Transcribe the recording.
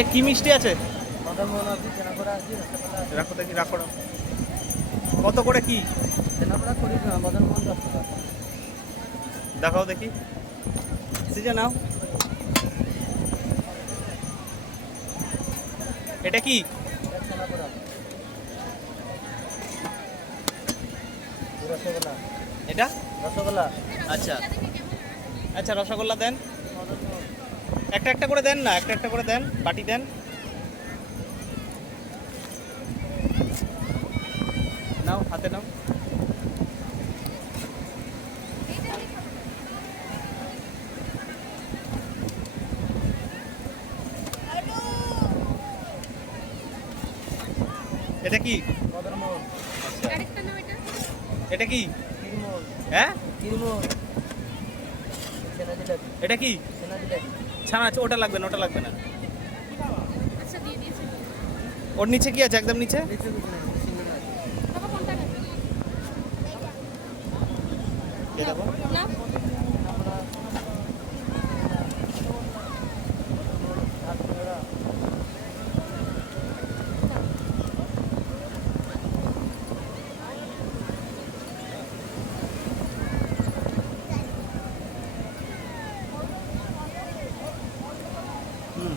এ কি মিষ্টি আছে? মদনমোহন আছে, ছানাপোড়া আছে, রসগোল্লা আছে। রাখো দেখি, রাখো। কত করে কি? ছানাপোড়া 20 টাকা, মদনমোহন 10 টাকা। দেখাও দেখি, সিজে নাও। এটা কি? এক ছানাপোড়া, রসগোল্লা। এটা রসগোল্লা, আচ্ছা আচ্ছা, রসগোল্লা দেন। মদনমোহন। একটা একটা করে দেন না, একটা একটা করে দেন, বাটি দেন। নাও, হাতে নাও। এটা কি? মদনমোহন। আচ্ছা, আরেকটা নাও এটা। এটা কি? ক্ষীরমোহন। হ্যাঁ, ক্ষীরমোহন। ছানা জিলাপি। এটা কি? ছানা জিলাপি। ছানা আছে, ওটা লাগবে না, ওটা লাগবে না। আচ্ছা দিয়ে দিয়েছি। ওর নিচে কি আছে? একদম নিচে নিচে কিছু নেই, সিঙ্গারা আছে। বাবা কোনটা নেবে? এ দেখো। নাও। ছানাপোড়া, রসগোল্লা। হুম।